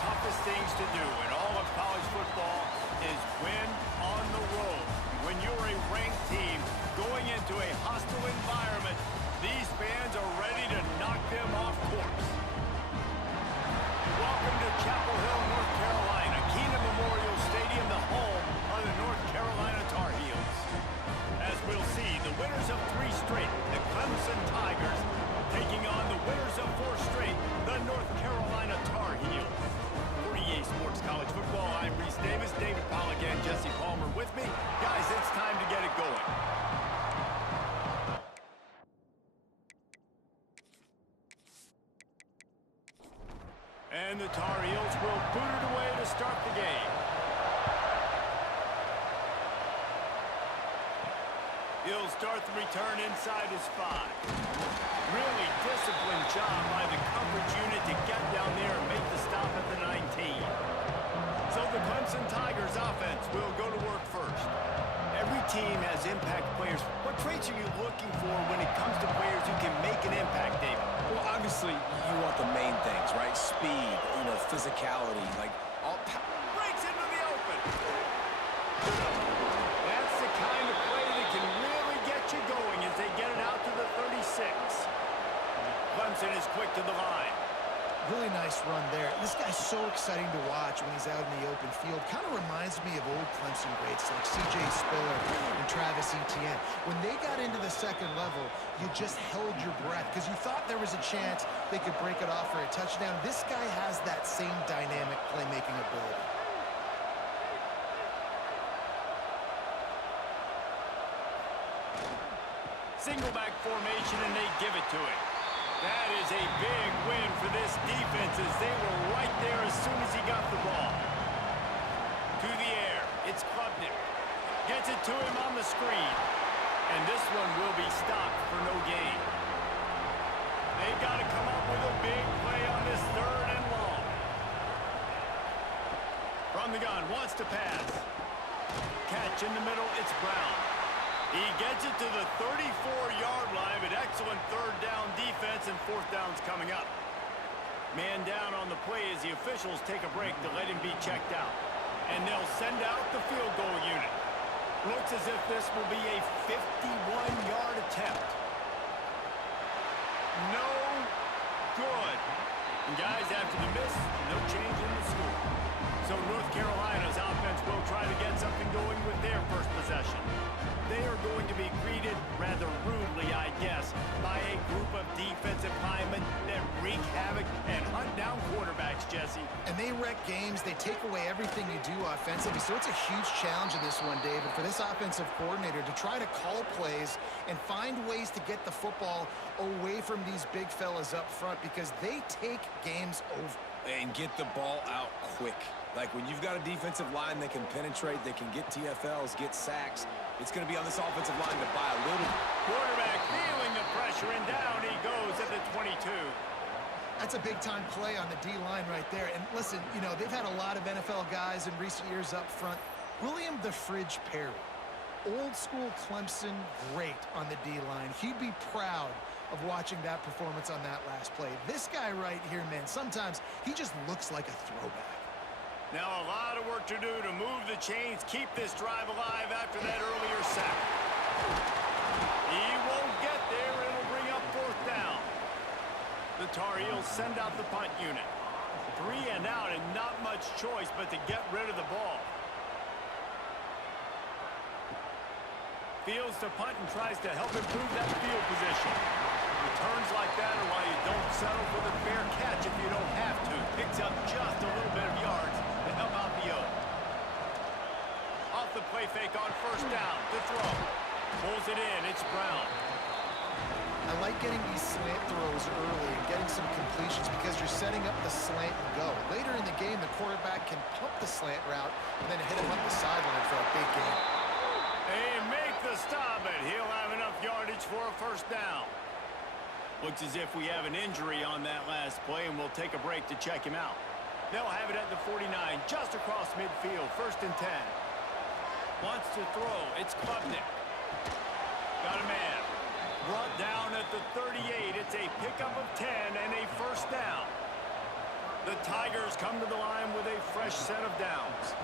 toughest things to do in all of college football is win on the road. When you're a ranked team going into a hostile environment, these fans are ready to knock them off course. Welcome to Chapel Hill, North Carolina, Keenan Memorial Stadium, the home of the North Carolina Tar Heels. As we'll see, the winners of 3 straight, the Clemson Tigers, taking on the winners of 4 straight, the North Carolina Tar Heels. For EA Sports College Football, I'm Reese Davis, David Pollack, and Jesse Palmer with me. Guys, it's time to get it going. And the Tar Heels will boot it away to start the game. He'll start the return inside his 5. Really disciplined job by the coverage unit to get down there and make the stop at the 19. So the Clemson Tigers offense will go to work first. Every team has impact players. What traits are you looking for when it comes to players who can make an impact, David? Well, obviously, you want the main things, right? Speed, physicality, like all breaks into the open. That's the kind of play that can really get you going as they get it out to the 36. Clemson is quick to the line. Really nice run there. This guy's so exciting to watch when he's out in the open field. Kind of reminds me of old Clemson greats like C.J. Spiller and Travis Etienne. When they got into the second level, you just held your breath because you thought there was a chance they could break it off for a touchdown. This guy has that same dynamic playmaking ability. Single back formation, and they give it to him. That is a big win for this defense as they were right there as soon as he got the ball. To the air, it's Klubnik. Gets it to him on the screen. And this one will be stopped for no gain. They've got to come up with a big play on this 3rd and long. From the gun, wants to pass. Catch in the middle, it's Brown. He gets it to the 34-yard line, but excellent 3rd down defense, and 4th down's coming up. Man down on the play as the officials take a break to let him be checked out. And they'll send out the field goal unit. Looks as if this will be a 51-yard attempt. No good. And guys, after the miss, no change in the score. So North Carolina's offense will try to get something going with their first possession. They are going to be greeted rather rudely, I guess, by a group of defensive linemen that wreak havoc and hunt down quarterbacks, Jesse. And they wreck games. They take away everything you do offensively. So it's a huge challenge in this one, David, for this offensive coordinator to try to call plays and find ways to get the football away from these big fellas up front because they take games over. And get the ball out quick. Like when you've got a defensive line that can penetrate, they can get TFLs, get sacks, it's going to be on this offensive line to buy a little. Quarterback feeling the pressure, and down he goes at the 22. That's a big-time play on the D-line right there. And listen, they've had a lot of NFL guys in recent years up front. William the Fridge Perry, old-school Clemson great on the D-line. He'd be proud of watching that performance on that last play. This guy right here, man, sometimes he just looks like a throwback. Now a lot of work to do to move the chains, keep this drive alive after that earlier sack. He won't get there. It'll bring up 4th down. The Tar Heels send out the punt unit. 3 and out and not much choice but to get rid of the ball. Fields to punt and tries to help improve that field position. Returns like that are why you don't settle for the fair catch if you don't have to. Picks up just a little bit of yards to help out the O. Off the play fake on 1st down to throw. Pulls it in. It's Brown. I like getting these slant throws early and getting some completions because you're setting up the slant and go. Later in the game, the quarterback can pump the slant route and then hit him up the sideline for a big gain. They make the stop, but he'll have enough yardage for a 1st down. Looks as if we have an injury on that last play, and we'll take a break to check him out. They'll have it at the 49, just across midfield, 1st and 10. Wants to throw. It's Klubnik. Got a man. Brought down at the 38. It's a pickup of 10 and a 1st down. The Tigers come to the line with a fresh set of downs.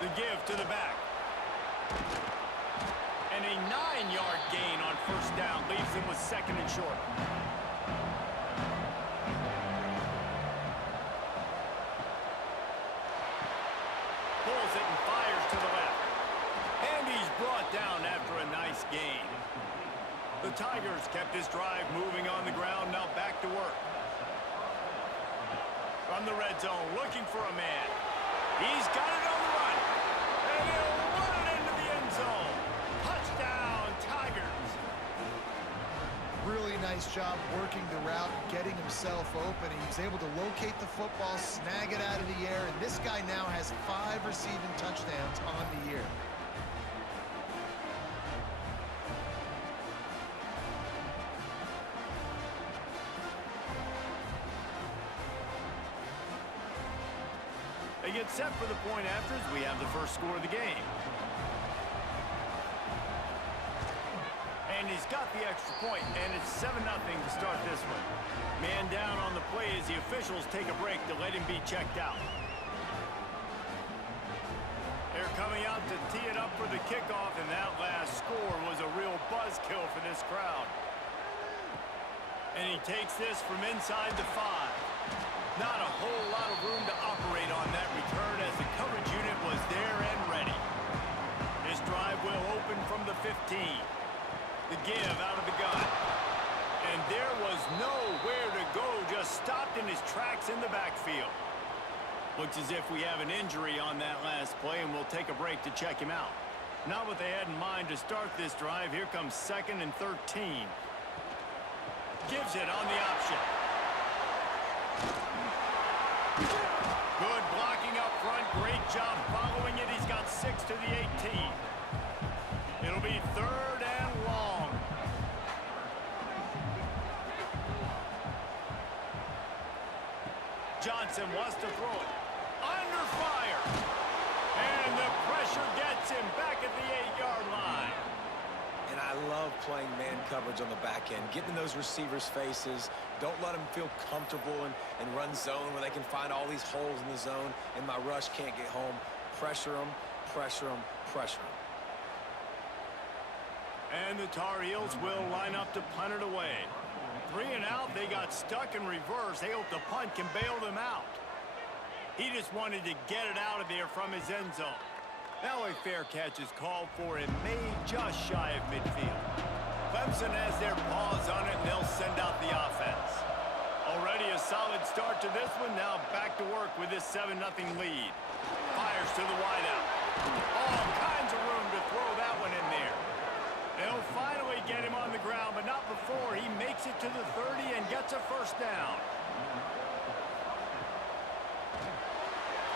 The give to the back. And a 9-yard gain on first down leaves them with second and short. Pulls it and fires to the left. And he's brought down after a nice gain. The Tigers kept this drive moving on the ground, now back to work. From the red zone, looking for a man. He's got it on the run. And he'll run it into the end zone. Touchdown, Tigers. Really nice job working the route, getting himself open. He was able to locate the football, snag it out of the air, and this guy now has 5 receiving touchdowns on the year. They get set for the point afters. We have the first score of the game. And he's got the extra point, and it's 7-0 to start this one. Man down on the play as the officials take a break to let him be checked out. They're coming out to tee it up for the kickoff, and that last score was a real buzzkill for this crowd. And he takes this from inside the 5. Not a whole lot of room to operate on that return as the coverage unit was there and ready. This drive will open from the 15. The give out of the gun. And there was nowhere to go, just stopped in his tracks in the backfield. Looks as if we have an injury on that last play, and we'll take a break to check him out. Not what they had in mind to start this drive. Here comes 2nd and 13. Gives it on the option. Good blocking up front. Great job following it. He's got 6 to the 18. It'll be 3rd and long. Johnson wants to throw it. Under fire. And the pressure gets him back at the 8-yard line. And I love playing man coverage on the back end, getting in those receivers' faces. Don't let them feel comfortable and run zone where they can find all these holes in the zone and my rush can't get home. Pressure them, pressure them, pressure them. And the Tar Heels will line up to punt it away. 3 and out, they got stuck in reverse. They hope the punt can bail them out. He just wanted to get it out of there from his end zone. Now a fair catch is called for and made just shy of midfield. Clemson has their paws on it, and they'll send out the offense. Already a solid start to this one. Now back to work with this 7-0 lead. Fires to the wideout. All kinds of room to throw that one in there. They'll finally get him on the ground, but not before he makes it to the 30 and gets a first down.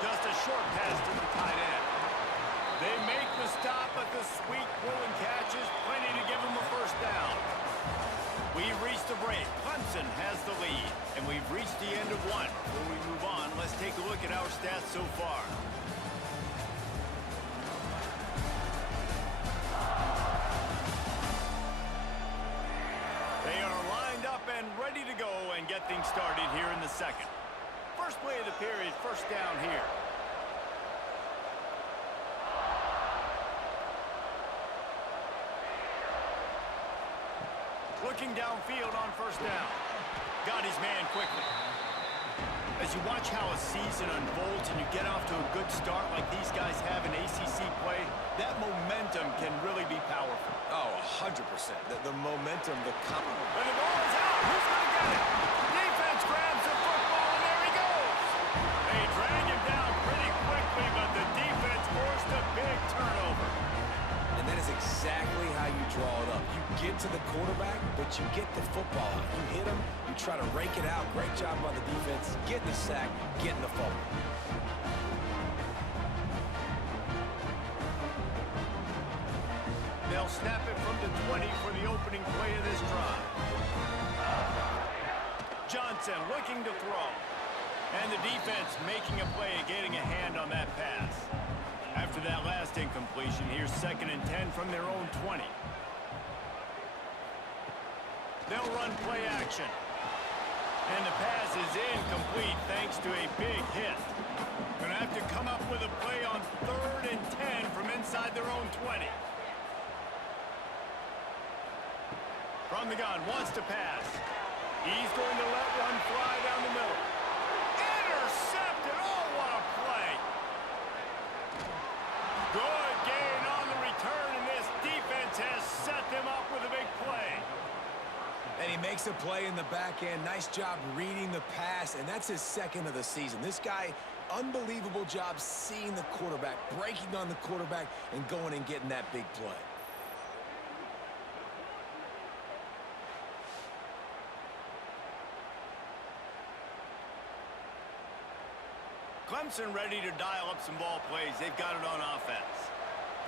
Just a short pass to the tight end. They make the stop, but the sweet pulling catch is plenty to give them a first down. We've reached the break. Clemson has the lead, and we've reached the end of one. Before we move on, let's take a look at our stats so far. They are lined up and ready to go and get things started here in the second. First play of the period, first down here. Looking downfield on first down. Got his man quickly. As you watch how a season unfolds and you get off to a good start like these guys have in ACC play, that momentum can really be powerful. Oh, 100%. The momentum, the confidence. And the ball is out. Who's going to get it? Defense grabs the football, and there he goes. They drag him down pretty quickly, but the defense forced a big turnover. And that is exactly how you draw it up. You get to the quarterback, but you get the football out. You hit him, you try to rake it out. Great job by the defense. Getting the sack, getting the fumble. They'll snap it from the 20 for the opening play of this drive. Johnson looking to throw. And the defense making a play, getting a hand on that pass. After that last incompletion, here's 2nd and 10 from their own 20. They'll run play action. And the pass is incomplete thanks to a big hit. Going to have to come up with a play on 3rd and 10 from inside their own 20. From the gun, wants to pass. He's going to let one fly down the middle. Intercepted! Oh, what a play! Good gain on the return, and this defense has set them up with a big play. And he makes a play in the back end. Nice job reading the pass, and that's his 2nd of the season. This guy, unbelievable job seeing the quarterback, breaking on the quarterback, and going and getting that big play. Clemson ready to dial up some ball plays. They've got it on offense.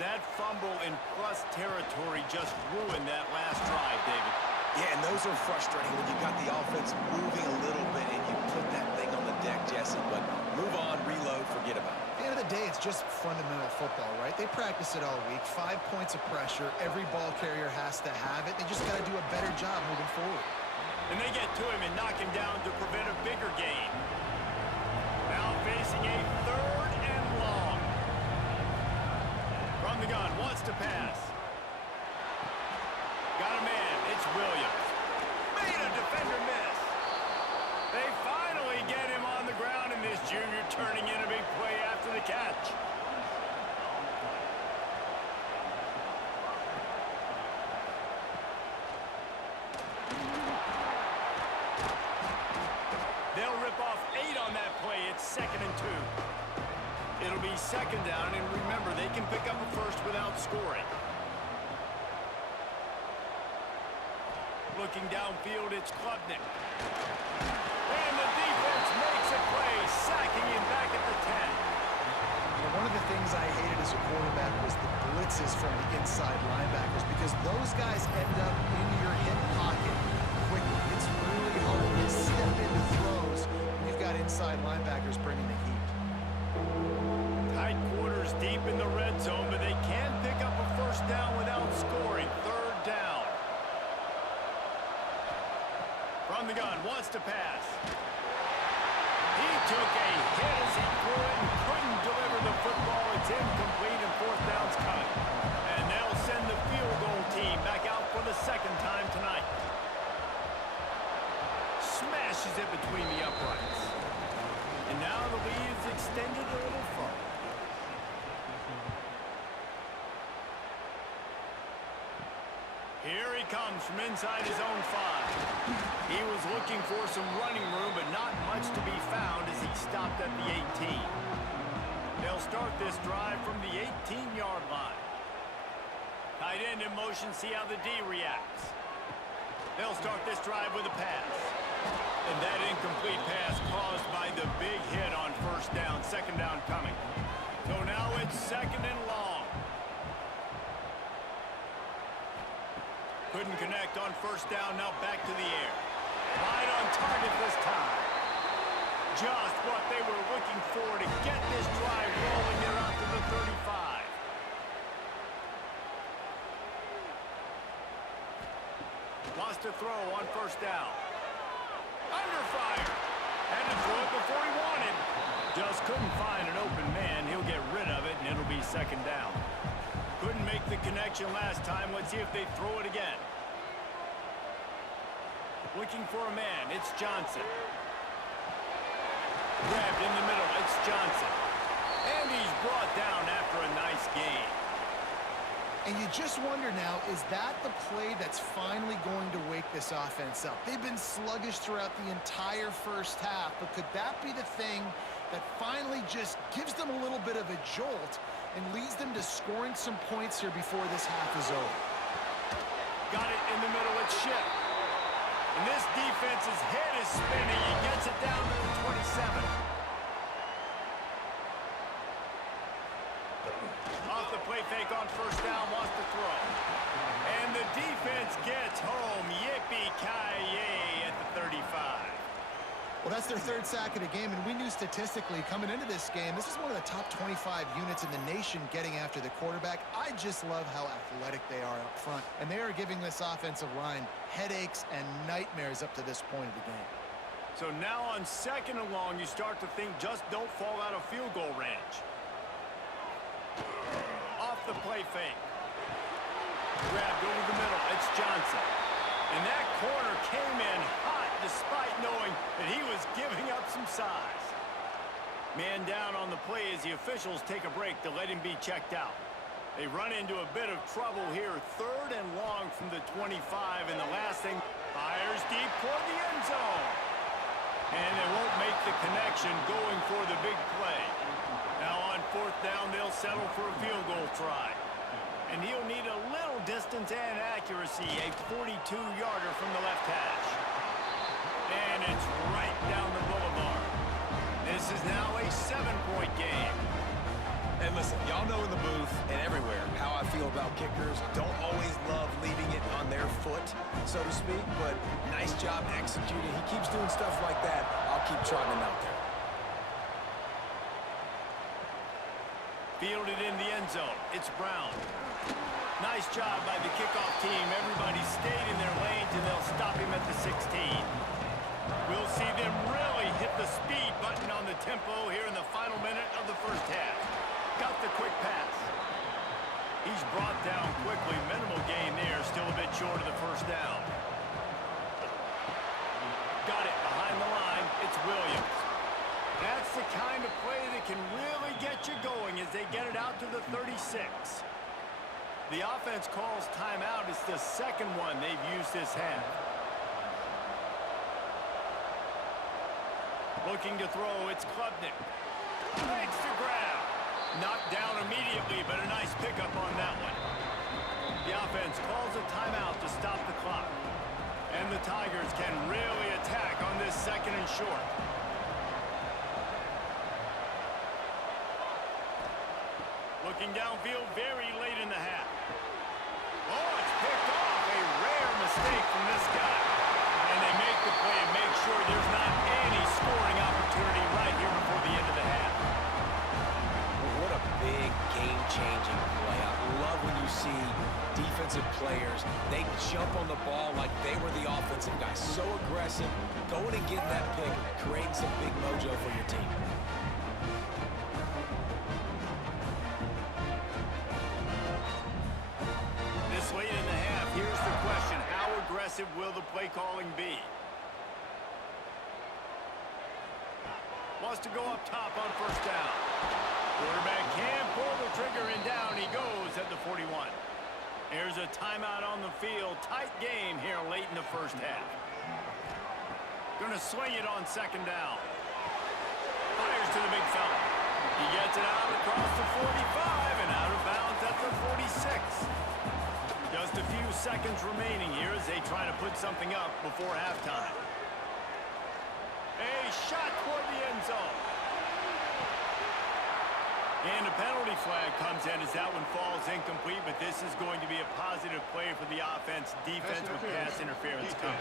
That fumble in plus territory just ruined that last drive, David. Yeah, and those are frustrating when you got the offense moving a little bit and you put that thing on the deck, Jesse. But move on, reload, forget about it. At the end of the day, it's just fundamental football, right? They practice it all week. 5 points of pressure. Every ball carrier has to have it. They just got to do a better job moving forward. And they get to him and knock him down to prevent a bigger gain. Now facing a 3rd and long. From the gun, wants to pass. Got a man, it's Williams. Made a defender miss. They finally get him on the ground, and this junior turning in a big play after the catch. They'll rip off 8 on that play. It's 2nd and 2. It'll be 2nd down, and remember, they can pick up a first without scoring. Looking downfield, it's Klubnik. And the defense makes a play, sacking him back at the 10. One of the things I hated as a quarterback was the blitzes from the inside linebackers, because those guys end up in your hip pocket quickly. It's really hard to step into throws when you've got inside linebackers bringing the heat. Tight quarters deep in the red zone, but they can pick up a first down without scoring. 3rd down. From the gun, wants to pass. He took a hit as he threw it and couldn't deliver the football. It's incomplete, and 4th down's coming. And they'll send the field goal team back out for the 2nd time tonight. Smashes it between the uprights. And now the lead is extended a little further. Here he comes from inside his own 5. He was looking for some running room, but not much to be found as he stopped at the 18. They'll start this drive from the 18-yard line. Tight end in motion, see how the D reacts. They'll start this drive with a pass. And that incomplete pass caused by the big hit on 1st down, 2nd down coming. So now it's 2nd and long. Couldn't connect on 1st down, now back to the air. Right on target this time. Just what they were looking for to get this drive rolling. They're out to the 35. Wants to throw on 1st down. Under fire. Had to throw it before he wanted. Just couldn't find an open man. He'll get rid of it, and it'll be 2nd down. Couldn't make the connection last time. Let's see if they throw it again. Looking for a man. It's Johnson. Grabbed in the middle. It's Johnson. And he's brought down after a nice gain. And you just wonder now, is that the play that's finally going to wake this offense up? They've been sluggish throughout the entire 1st half, but could that be the thing that finally just gives them a little bit of a jolt and leads them to scoring some points here before this half is over? Got it in the middle. It's Ship. And this defense's head is spinning. He gets it down to the 27. Off the play fake on 1st down, wants to throw. And the defense gets home. Yippee-ki-yay at the 35. Well, that's their 3rd sack of the game, and we knew statistically coming into this game, this is one of the top 25 units in the nation getting after the quarterback. I just love how athletic they are up front, and they are giving this offensive line headaches and nightmares up to this point of the game. So now on 2nd and long, you start to think just don't fall out of field goal range. Off the play fake. Grabbed over the middle. It's Johnson. And that corner came in hot despite knowing that he was giving up some size. Man down on the play as the officials take a break to let him be checked out. They run into a bit of trouble here. 3rd and long from the 25. And the last thing, fires deep toward the end zone. And they won't make the connection going for the big play. Now on 4th down, they'll settle for a field goal try. And he'll need a little distance and accuracy, a 42-yarder from the left hash. And it's right down the boulevard. This is now a 7-point game. And listen, y'all know in the booth and everywhere how I feel about kickers. Don't always love leaving it on their foot, so to speak, but nice job executing. He keeps doing stuff like that. I'll keep trotting him out there. Fielded in the end zone. It's Brown. Nice job by the kickoff team. Everybody stayed in their lanes, and they'll stop him at the 16. We'll see them really hit the speed button on the tempo here in the final minute of the first half. Got the quick pass. He's brought down quickly. Minimal gain there. Still a bit short of the first down. Got it behind the line. It's Williams. That's the kind of play that can really get you going as they get it out to the 36. The offense calls timeout. It's the 2nd one they've used this half. Looking to throw, it's Klubnik. Makes the grab. Knocked down immediately, but a nice pickup on that one. The offense calls a timeout to stop the clock. And the Tigers can really attack on this 2nd and short. Looking downfield very late in the half. Oh, it's picked off. A rare mistake from this guy. And they make the play and make sure there's not any scoring opportunity right here before the end of the half. What a big game-changing play. I love when you see defensive players, they jump on the ball like they were the offensive guys. So aggressive, going and getting that pick, creating some big mojo for your team. This late in the half, here's the question. How aggressive will the play calling be? Wants to go up top on 1st down. Quarterback can pull the trigger, and down he goes at the 41. Here's a timeout on the field. Tight game here late in the first half. Gonna swing it on 2nd down. Fires to the big fella. He gets it out across the 45 and out of bounds at the 46. Just a few seconds remaining here as they try to put something up before halftime. A shot toward the end zone. And a penalty flag comes in as that one falls incomplete, but this is going to be a positive play for the offense. Defense with pass interference coming.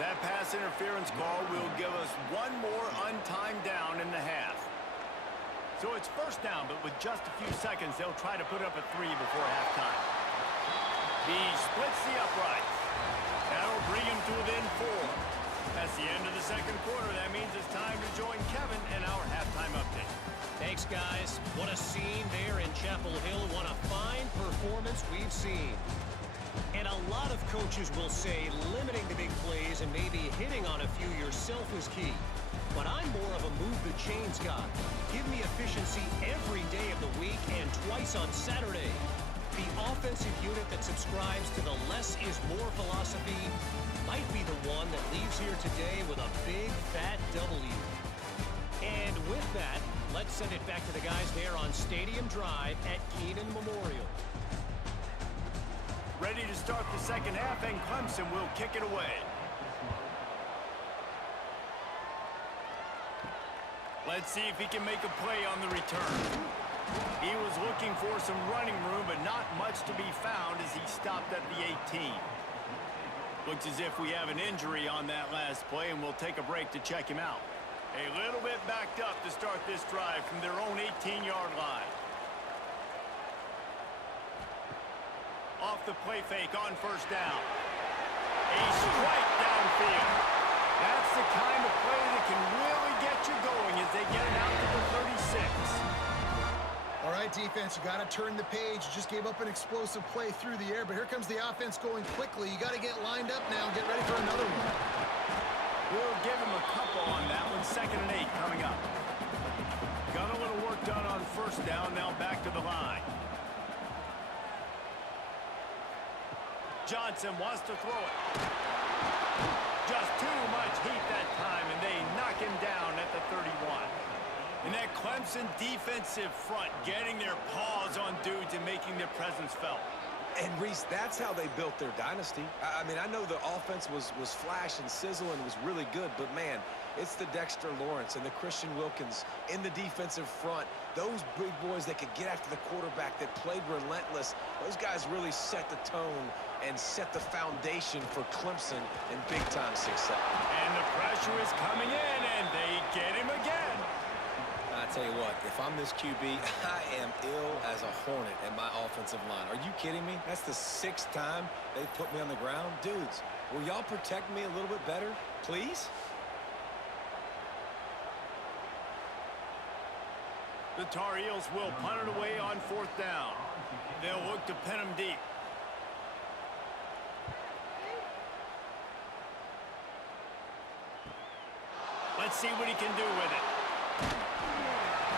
That pass interference call will give us one more untimed down in the half. So it's 1st down, but with just a few seconds, they'll try to put up a 3 before halftime. He splits the uprights. That'll bring him to within 4. That's the end of the 2nd quarter. That means it's time to join Kevin in our halftime update. Thanks, guys. What a scene there in Chapel Hill. What a fine performance we've seen. And a lot of coaches will say limiting the big plays and maybe hitting on a few yourself is key. But I'm more of a move-the-chains guy. Give me efficiency every day of the week and twice on Saturday. The offensive unit that subscribes to the less is more philosophy might be the one that leaves here today with a big, fat W. And with that, let's send it back to the guys there on Stadium Drive at Keenan Memorial. Ready to start the 2nd half, and Clemson will kick it away. Let's see if he can make a play on the return. He was looking for some running room, but not much to be found as he stopped at the 18. Looks as if we have an injury on that last play, and we'll take a break to check him out. A little bit backed up to start this drive from their own 18-yard line. Off the play fake on 1st down. A strike downfield. That's the kind of play that can really get you going as they get it out to the 36. All right, defense, you got to turn the page. You just gave up an explosive play through the air, but here comes the offense going quickly. You got to get lined up now and get ready for another one. We'll give him a couple on that one. 2nd and 8 coming up. Got a little work done on 1st down. Now back to the line. Johnson wants to throw it. Just too much heat that time, and they knock him down at the 31. And that Clemson defensive front getting their paws on dudes and making their presence felt. And, Reese, that's how they built their dynasty. I mean, I know the offense was flash and sizzle and was really good, but, man, it's the Dexter Lawrence and the Christian Wilkins in the defensive front. Those big boys that could get after the quarterback, that played relentless, those guys really set the tone and set the foundation for Clemson and big-time success. And the pressure is coming in, and they get him again. I tell you what, if I'm this QB, I am ill as a hornet at my offensive line. Are you kidding me? That's the 6th time they've put me on the ground. Dudes, will y'all protect me a little bit better, please? The Tar Heels will punt it away on 4th down. They'll look to pin him deep. Let's see what he can do with it.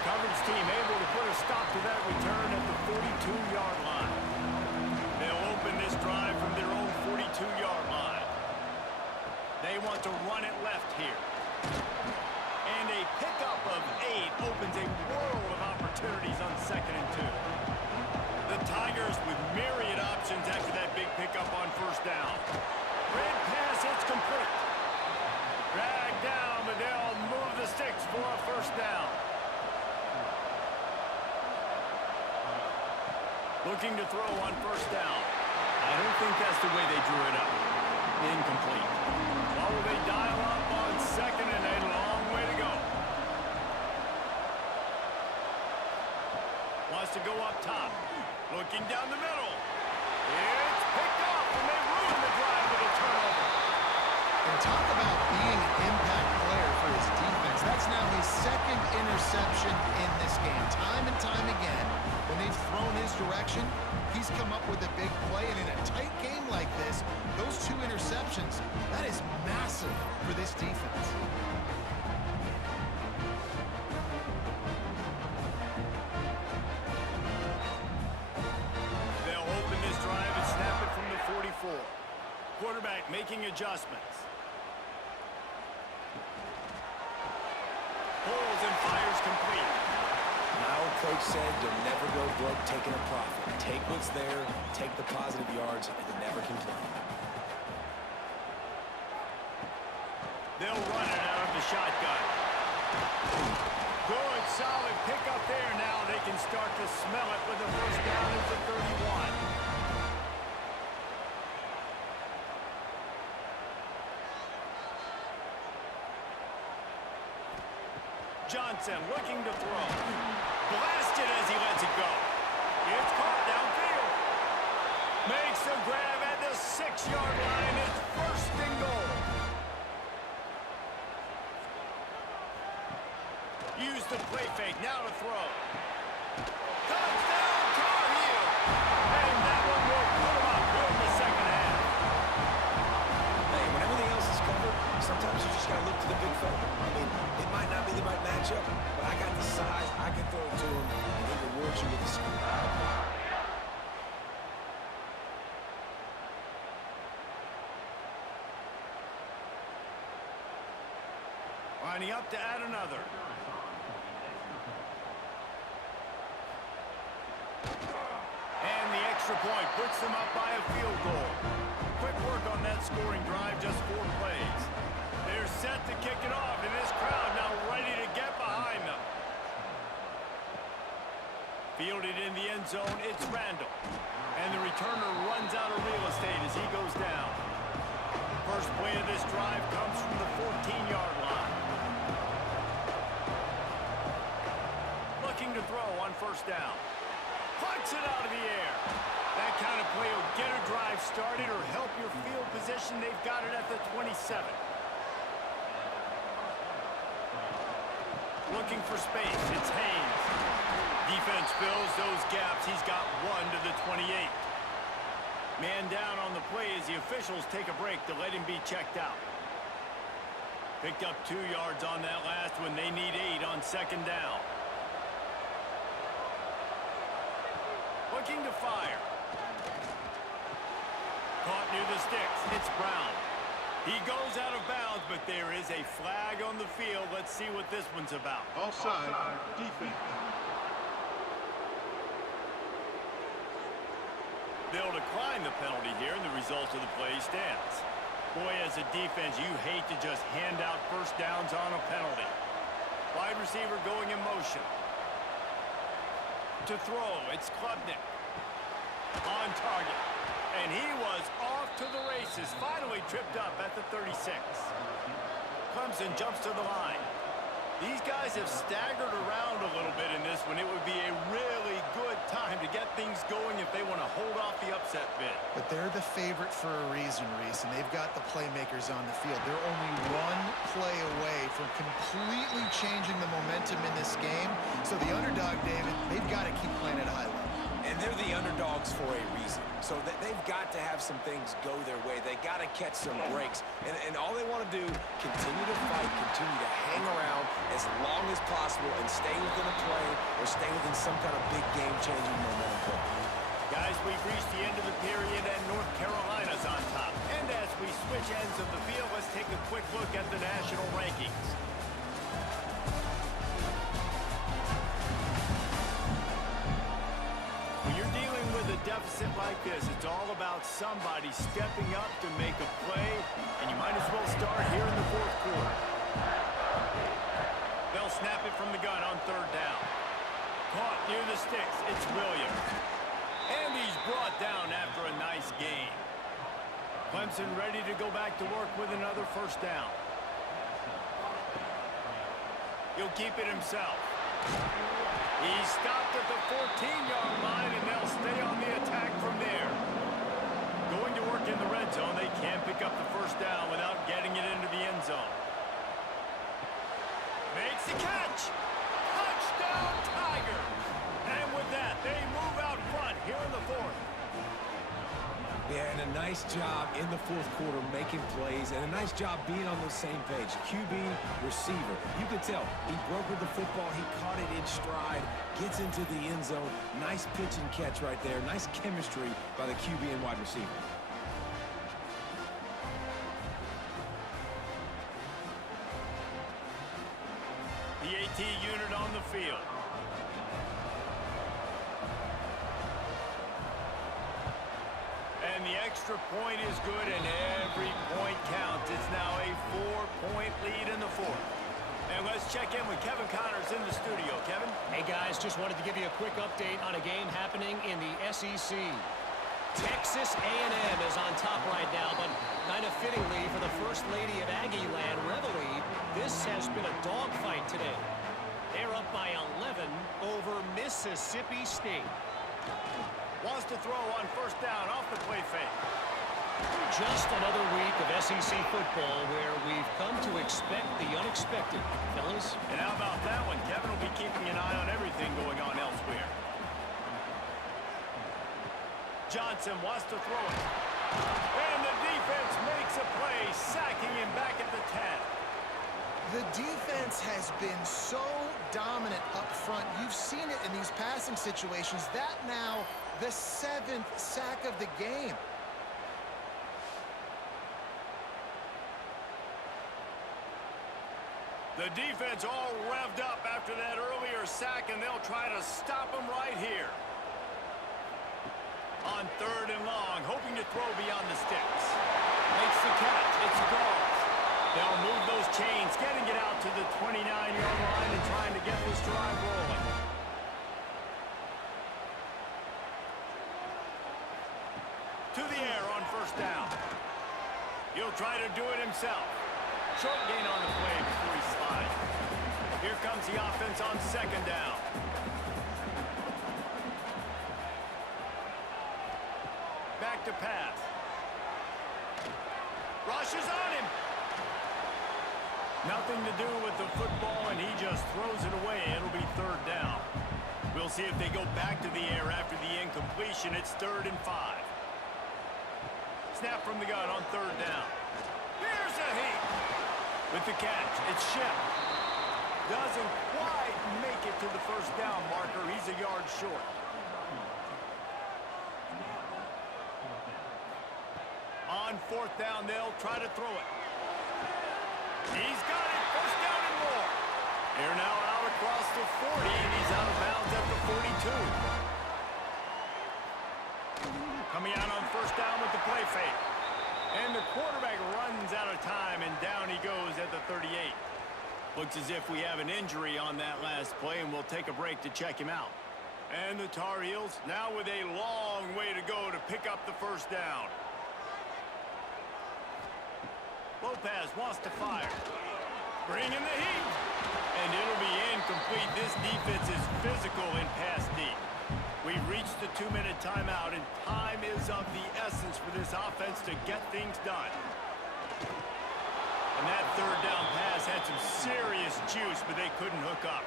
Coverage team able to put a stop to that return at the 42-yard line. They'll open this drive from their own 42-yard line. They want to run it left here. And a pickup of 8 opens a world of opportunities on 2nd and 2. The Tigers with myriad options after that big pickup on 1st down. Red pass, it's complete. Dragged down, but they'll move the sticks for a 1st down. Looking to throw on 1st down. I don't think that's the way they drew it up. Incomplete. Well, will they dial up on 2nd and a long way to go? Wants to go up top. Looking down the middle. It's picked up, and they ruin the drive with a turnover. And talk about being an impact player for his defense. That's now his 2nd interception in this game. Time and time again, when they've thrown his direction, he's come up with a big play. And in a tight game like this, those 2 interceptions, that is massive for this defense. They'll open this drive and snap it from the 44. Quarterback making adjustments. Pulls and fires complete. My old coach said you'll never go broke taking a profit. Take what's there, take the positive yards, and never complain. They'll run it out of the shotgun. Good, solid pickup there. Now they can start to smell it with a 1st down at the 31. Johnson looking to throw. Blasted as he lets it go. It's caught downfield. Makes the grab at the 6-yard line. It's 1st and goal. Use the play fake. Now to throw. Touchdown, Tar Heel. And that one will put him up good in the 2nd half. Hey, when everything else is covered, sometimes you just got to look to the big fella. I mean, it might not be the right matchup, but I got the size, I can throw it to him, and he rewards you with the score. Lining up to add another. And the extra point puts them up by a field goal. Quick work on that scoring drive, just 4 plays. They're set to kick it off, and this crowd now ready to get behind them. Fielded in the end zone, it's Randall. And the returner runs out of real estate as he goes down. First play of this drive comes from the 14-yard line. Looking to throw on 1st down. Punts it out of the air. That kind of play will get a drive started or help your field position. They they've got it at the 27. Looking for space. It's Haynes. Defense fills those gaps. He's got 1 to the 28. Man down on the play as the officials take a break to let him be checked out. Picked up 2 yards on that last one. They need 8 on second down. Looking to fire. Caught near the sticks. It's Brown. He goes out of bounds, but there is a flag on the field. Let's see what this one's about. Offside, defense. They'll decline the penalty here, and the result of the play stands. Boy, as a defense, you hate to just hand out first downs on a penalty. Wide receiver going in motion. To throw, it's Klubnik. On target. And he was off to the races. Finally tripped up at the 36. Clemson jumps to the line. These guys have staggered around a little bit in this one. It would be a really good time to get things going if they want to hold off the upset bid. But they're the favorite for a reason, Reese, and they've got the playmakers on the field. They're only 1 play away from completely changing the momentum in this game. So the underdog, David, they've got to keep playing at a high level. And they're the underdogs for a reason. So they've got to have some things go their way. They got to catch some breaks. And all they want to do, continue to fight, continue to hang around as long as possible and stay within a play or stay within some kind of big game-changing momentum play. Guys, we've reached the end of the period, and North Carolina's on top. And as we switch ends of the field, let's take a quick look at the national rankings. A deficit like this, it's all about somebody stepping up to make a play, and you might as well start here in the 4th quarter. They'll snap it from the gun on 3rd down. Caught near the sticks. It's Williams. And he's brought down after a nice gain. Clemson ready to go back to work with another 1st down. He'll keep it himself. He's stopped at the 14-yard line, and they'll stay on the attack from there. Going to work in the red zone. They can't pick up the 1st down without getting it into the end zone. Makes the catch. Touchdown, Tigers. And with that, they move out front here in the 4th. Yeah, and a nice job in the 4th quarter making plays, and a nice job being on the same page. QB, receiver. You could tell he brokered the football. He caught it in stride, gets into the end zone. Nice pitch and catch right there. Nice chemistry by the QB and wide receiver. The AT unit on the field. And the extra point is good, and every point counts. It's now a 4-point lead in the 4th. And let's check in with Kevin Connors in the studio. Kevin? Hey, guys, just wanted to give you a quick update on a game happening in the SEC. Texas A&M is on top right now, but kind of fittingly for the First Lady of Aggie Land, Reveille, this has been a dogfight today. They're up by 11 over Mississippi State. Wants to throw on 1st down off the play fake. Just another week of SEC football where we've come to expect the unexpected, fellas. And how about that one? Kevin will be keeping an eye on everything going on elsewhere. Johnson wants to throw it. And the defense makes a play, sacking him back at the 10. The defense has been so dominant up front. You've seen it in these passing situations. That now the 7th sack of the game. The defense all revved up after that earlier sack, and they'll try to stop him right here. On 3rd and long, hoping to throw beyond the sticks. Makes the catch. It's Gauls. They'll move those chains, getting it out to the 29-yard line and trying to get this drive rolling. To the air on 1st down. He'll try to do it himself. Short gain on the play before he slides. Here comes the offense on 2nd down. Back to pass. Rushes on him. Nothing to do with the football, and he just throws it away. It'll be third down. We'll see if they go back to the air after the incompletion. It's 3rd and 5. Snap from the gun on 3rd down. Here's a heat. With the catch, it's Shep. Doesn't quite make it to the first down marker. He's a yard short. On 4th down, they'll try to throw it. He's got it. First down and more. They're now out across the 40, and he's out of bounds at the 42. Coming out on first down with the play fake. And the quarterback runs out of time, and down he goes at the 38. Looks as if we have an injury on that last play, and we'll take a break to check him out. And the Tar Heels now with a long way to go to pick up the first down. Lopez wants to fire. Bring in the heat. And it'll be incomplete. This defense is physical in pass D. We've reached the 2-minute timeout, and time is of the essence for this offense to get things done. And that 3rd down pass had some serious juice, but they couldn't hook up.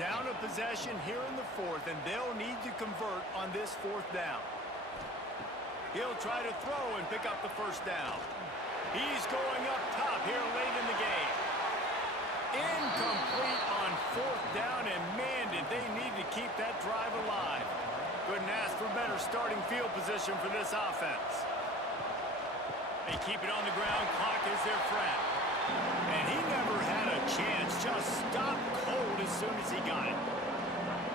Down a possession here in the 4th, and they'll need to convert on this 4th down. He'll try to throw and pick up the first down. He's going up top here late in the game. Incomplete on 4th down, and man, did they need to keep that drive alive. Couldn't ask for better starting field position for this offense. They keep it on the ground. Clock is their friend. And he never had a chance. Just stopped cold as soon as he got it.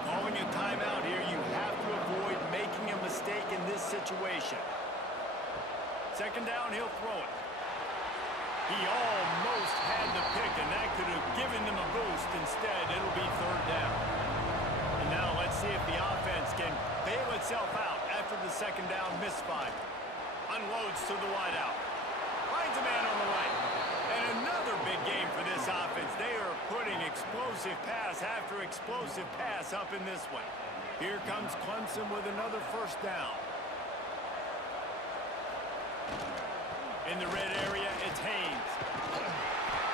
Calling a timeout here, you have to avoid making a mistake in this situation. 2nd down, he'll throw it. He almost had the pick, and that could have given them a boost. Instead, it'll be 3rd down. And now let's see if the offense can bail itself out after the 2nd down misfire. Unloads to the wideout. Finds a man on the right. And another big game for this offense. They are putting explosive pass after explosive pass up in this one. Here comes Clemson with another first down. In the red area, it's Haynes.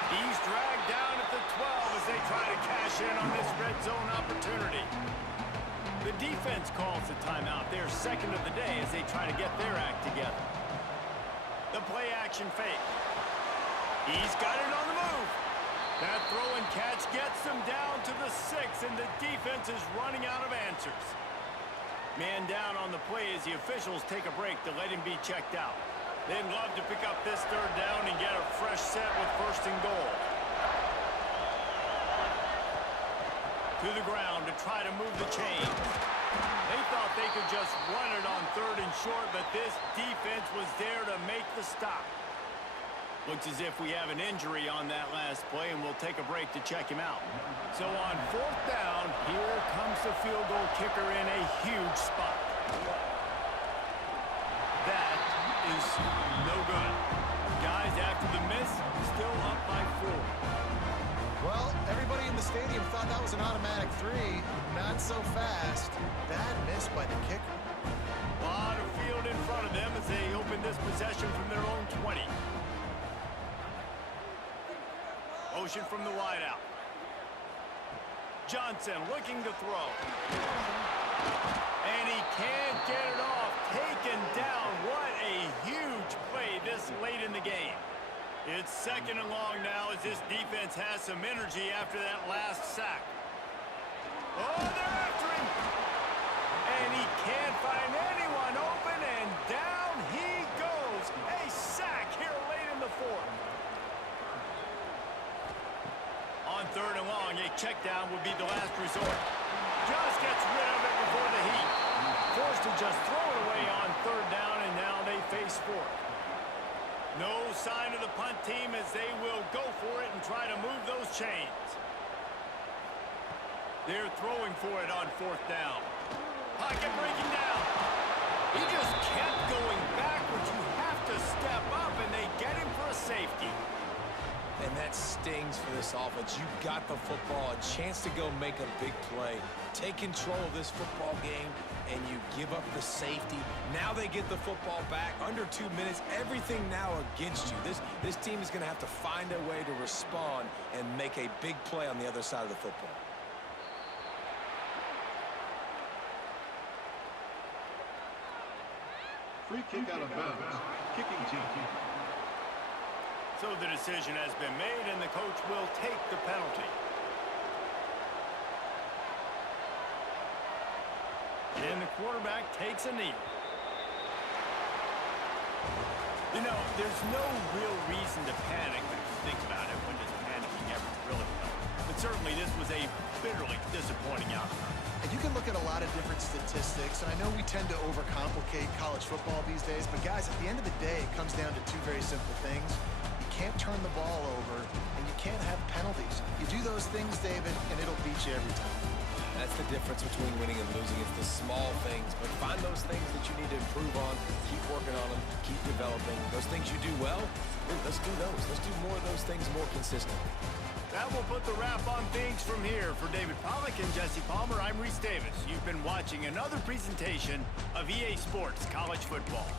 He's dragged down at the 12 as they try to cash in on this red zone opportunity. The defense calls the timeout. They're 2nd of the day as they try to get their act together. The play action fake. He's got it on the move. That throw and catch gets them down to the 6, and the defense is running out of answers. Man down on the play as the officials take a break to let him be checked out. They'd love to pick up this 3rd down and get a fresh set with 1st and goal. To the ground to try to move the chains. They thought they could just run it on 3rd and short, but this defense was there to make the stop. Looks as if we have an injury on that last play, and we'll take a break to check him out. So on 4th down, here comes the field goal kicker in a huge spot. That is no good. Guys, after the miss, still up by 4. Well, everybody in the stadium thought that was an automatic 3. Not so fast. Bad miss by the kicker. A lot of field in front of them as they open this possession from their own 20. Motion from the wideout. Johnson looking to throw. And he can't get it off. Taken down. What a huge play this late in the game. It's 2nd and long now as this defense has some energy after that last sack. Oh, they're after him. And he can't find anyone open, and down he goes. A sack here late in the 4th. On 3rd and long, a check down would be the last resort. Just gets rid of it before the heat. Forced to just throw it away on 3rd down, and now they face 4th. No sign of the punt team as they will go for it and try to move those chains. They're throwing for it on 4th down. Pocket breaking down. He just kept going backwards. You have to step up, and they get him for a safety. And that stings for this offense. You got the football, a chance to go make a big play. Take control of this football game, and you give up the safety. Now they get the football back. Under 2 minutes, everything now against you. This team is going to have to find a way to respond and make a big play on the other side of the football. Free kick out of bounds. Kicking team. So the decision has been made, and the coach will take the penalty. And the quarterback takes a knee. You know, there's no real reason to panic, but if you think about it, when does panicking ever really help? But certainly this was a bitterly disappointing outcome. And you can look at a lot of different statistics, and I know we tend to overcomplicate college football these days, but guys, at the end of the day, it comes down to two very simple things. You can't turn the ball over, and you can't have penalties. You do those things, David, and it'll beat you every time. That's the difference between winning and losing. It's the small things, but find those things that you need to improve on, keep working on them, keep developing. Those things you do well, let's do those. Let's do more of those things more consistently. That will put the wrap on things from here. For David Pollack and Jesse Palmer, I'm Reese Davis. You've been watching another presentation of EA Sports College Football.